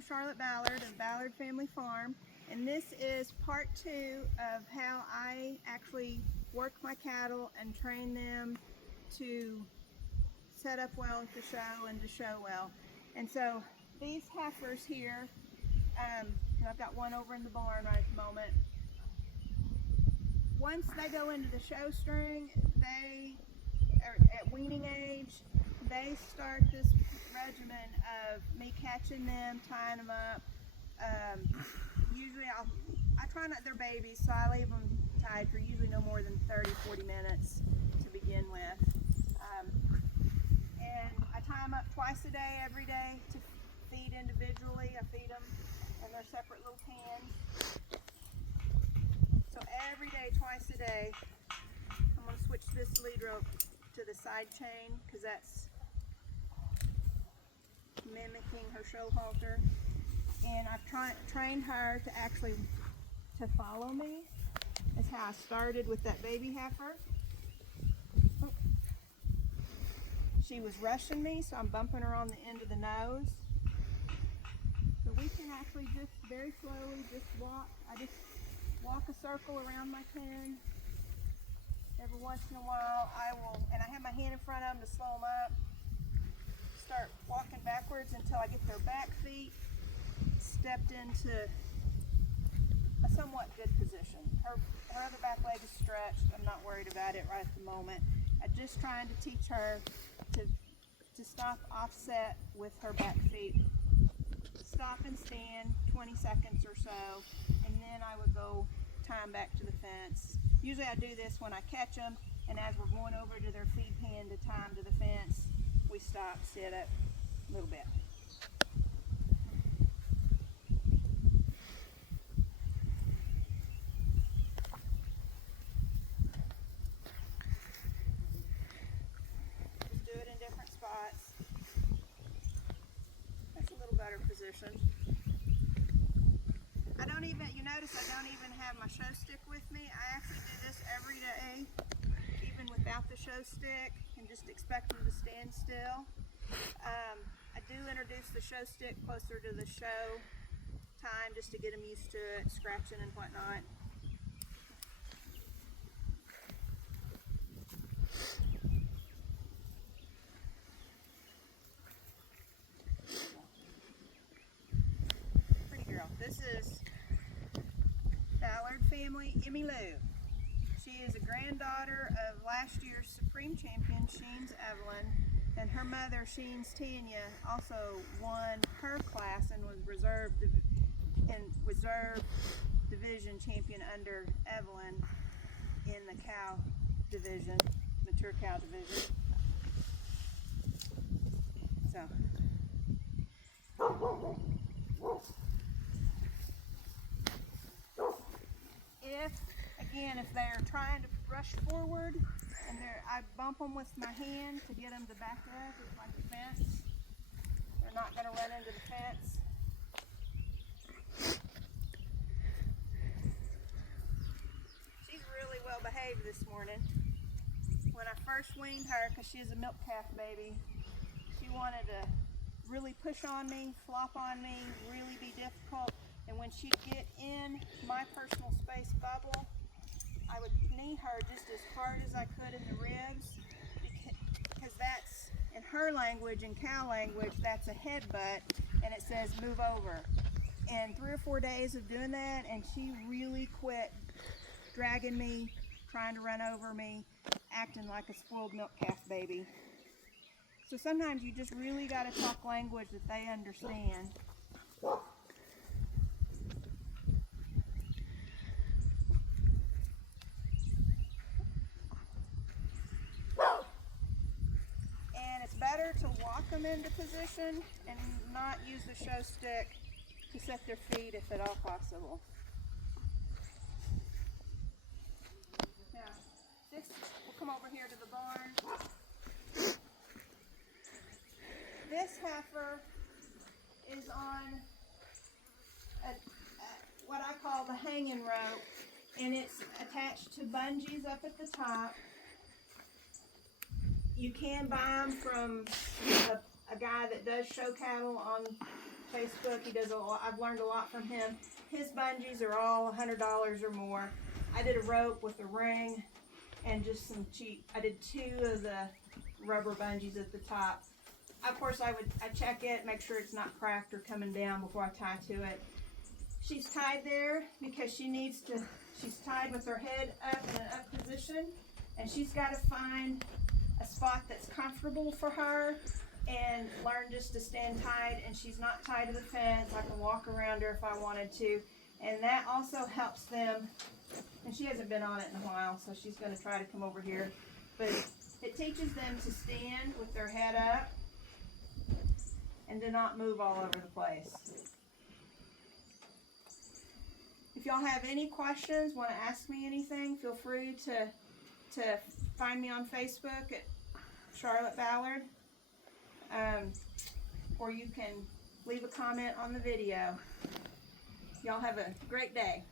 I'm Charlotte Ballard of Ballard Family Farm, and this is part 2 of how I actually work my cattle and train them to set up well at the show and to show well. And so these heifers here, and I've got one over in the barn right at the moment. Once they go into the show string, they are at weaning age. They start this regimen of me catching them, tying them up. Usually I try not, they're babies, so I leave them tied for usually no more than 30-40 minutes to begin with. And I tie them up twice a day, every day, to feed individually. I feed them in their separate little pans. So every day, twice a day, I'm going to switch this lead rope to the side chain because that's mimicking her show halter. And I've trained her to actually follow me. That's how I started with that baby heifer. She was rushing me, so I'm bumping her on the end of the nose. So we can actually just very slowly just walk. I just walk a circle around my pen. Every once in a while I will, and I have my hand in front of them to slow them up. Start walking backwards until I get their back feet stepped into a somewhat good position. Her other back leg is stretched. I'm not worried about it right at the moment. I'm just trying to teach her to stop offset with her back feet. Stop and stand 20 seconds or so, and then I would go tie them back to the fence. Usually I do this when I catch them, and as we're going over to their feed pen to tie them to the fence, we stop, sit up a little bit. Just do it in different spots. That's a little better position. I don't even, you notice I don't even have my show stick with me. I actually do this every day, even without the show stick, and just expect them to stand still. I do introduce the show stick closer to the show time just to get them used to it, scratching and whatnot. Pretty girl. This is Ballard family, Emmy Lou. She is a granddaughter of last year's Supreme Champion, Sheen's Evelyn, and her mother, Sheen's Tanya, also won her class and was reserve division champion under Evelyn in the cow division, mature cow division. So. If they're trying to rush forward and I bump them with my hand to get them to back up, it's like a fence. They're not going to run into the fence. She's really well behaved this morning. When I first weaned her, because she's a milk calf baby, she wanted to really push on me, flop on me, really be difficult. And when she'd get in my personal space bubble, I would knee her just as hard as I could in the ribs, because that's, in her language, in cow language, that's a headbutt, and it says move over. And 3 or 4 days of doing that, and she really quit dragging me, trying to run over me, acting like a spoiled milk calf baby. So sometimes you just really got to talk language that they understand. Better to walk them into position and not use the show stick to set their feet if at all possible. Now, this will come over here to the barn. This heifer is on what I call the hanging rope, and it's attached to bungees up at the top. You can buy them from a guy that does show cattle on Facebook. He does a lot. I've learned a lot from him. His bungees are all $100 or more. I did a rope with a ring and just some cheap. I did 2 of the rubber bungees at the top. Of course, I check it, make sure it's not cracked or coming down before I tie to it. She's tied there because she needs to. She's tied with her head up in an up position, and she's got to find a spot that's comfortable for her and learn just to stand tied. And she's not tied to the fence. I can walk around her if I wanted to, and that also helps them. And she hasn't been on it in a while, so she's going to try to come over here. But it teaches them to stand with their head up and to not move all over the place. If y'all have any questions, want to ask me anything, feel free to find me on Facebook at Charlotte Ballard, or you can leave a comment on the video. Y'all have a great day.